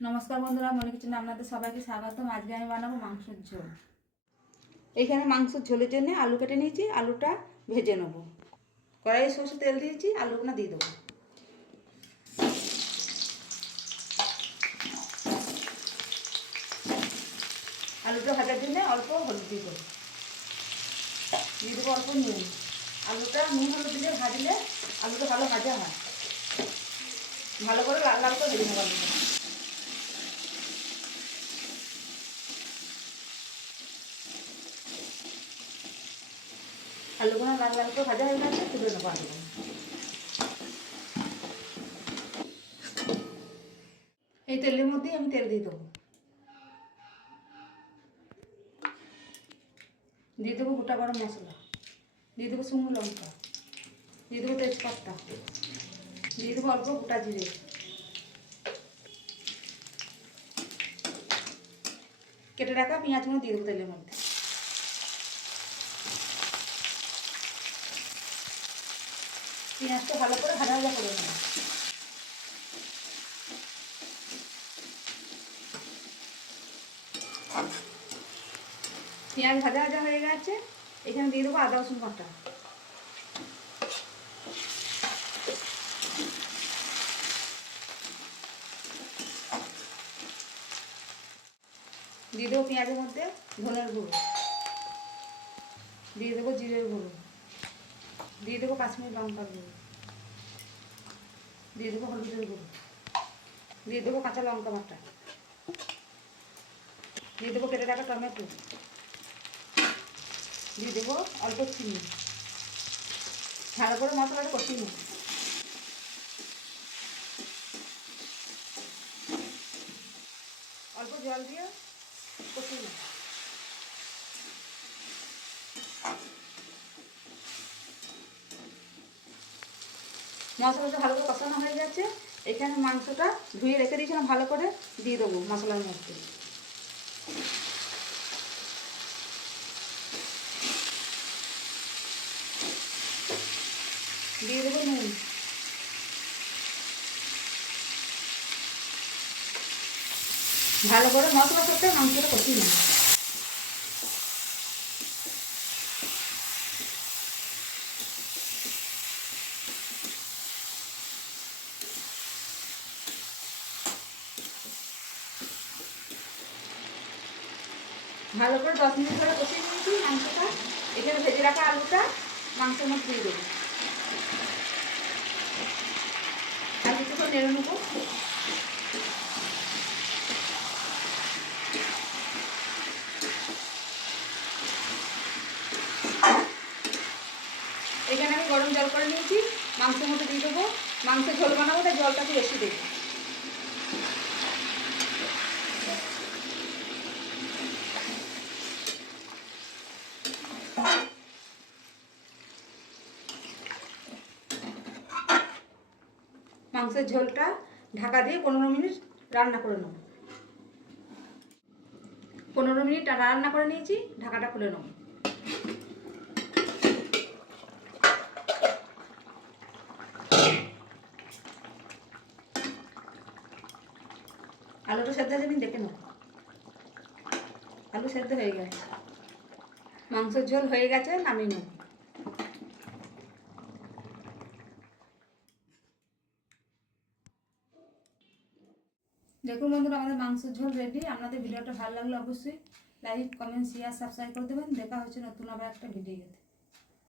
নমস্কার বন্ধুরা, মনে কিচেনে আপনাদের সবাইকে স্বাগতম। আজকে আমি বানাবো মাংসের ঝোল। এইখানে মাংসের ঝোলের জন্য আলু কেটে নিয়েছি, আলুটা ভেজে নেব। কড়াইয়ে সরষে তেল দিয়েছি, আলুগুলো দিয়ে দেবো। আলুটা ভাজার জন্য অল্প হলুদ দিয়ে দেবো, অল্প নুন। আলুটা নুন হলুদ দিয়ে ভাজলে আলুটা ভালো ভাজা হয়। ভালো করে লাল লাল করে ভেজে নেবো আলুটা। আলুগুলো লাল লাল করে ভাজা হয়ে গেছে, তুলে নেবো আলুগুলো। এই তেলের মধ্যেই আমি তেল দিয়ে দেবো। দিয়ে দেবো গোটা গরম মশলা, দিয়ে দেবো শুকনো লঙ্কা, দিয়ে দেবো তেজপাতা, দিয়ে দেবো অল্প গোটা জিরে, কেটে রাখা পেঁয়াজগুলো দিয়ে দেবো তেলের মধ্যে। পেঁয়াজটা ভালো করে ভাজা ভাজা করে নেব। পেঁয়াজ ভাজা ভাজা হয়ে গেছে, এখানে দিয়ে দেবো আদা রসুন বাটা, দিয়ে দেবো পেঁয়াজের মধ্যে ধনের গুঁড়ো, দিয়ে দেবো জিরের গুঁড়ো, দিয়ে দেবো কাশ্মীরি লঙ্কার গুঁড়ো, দিয়ে দেবো হলুদের গুঁড়ো, দিয়ে দেবো কাঁচা লঙ্কা বাটা, দিয়ে দেবো কেটে রাখা টমেটো, দিয়ে দেবো অল্প চিনি। ভালো করে মশলাটা কষিয়ে নেব। অল্প জল দিয়ে কষিয়ে নেব। মশলাটা ভালো করে কষানো হয়ে গেছে, এখানে মাংসটা ধুয়ে রেখে দিয়েছিলাম, ভালো করে দিয়ে দেবো মশলার মধ্যে। দিয়ে দেবো নুন, ভালো করে মশলার সাথে মাংসটা কষিয়ে নেব। ভালো করে 10 মিনিট ধরে কষিয়ে নিয়েছি মাংসটা। এখানে ভেজে রাখা আলুটা মাংসের মধ্যে দিয়ে দেবো, আর কিছুক্ষণ নেড়ে নেবো। এখানে আমি গরম জল করে নিয়েছি, মাংসের মধ্যে দিয়ে দেবো। মাংসের ঝোল বানাবো, তাই জলটা একটু বেশি দেবো। মাংসের ঝোলটা ঢাকা দিয়ে 15 মিনিট রান্না করে নেব। 15 মিনিট রান্না করে নিয়েছি, ঢাকাটা খুলে নেব। আলুটা সেদ্ধ হয়েছে দেখে নেব। আলু সেদ্ধ হয়ে গেছে, মাংসের ঝোল হয়ে গেছে, নামিয়ে নেব। দেখুন বন্ধুরা, আমাদের মাংসের ঝোল রেডি। আপনাদের ভিডিওটা ভালো লাগলে অবশ্যই লাইক, কমেন্ট, শেয়ার, সাবস্ক্রাইব করে দেবেন। দেখা হচ্ছে নতুন আবার একটা ভিডিওতে।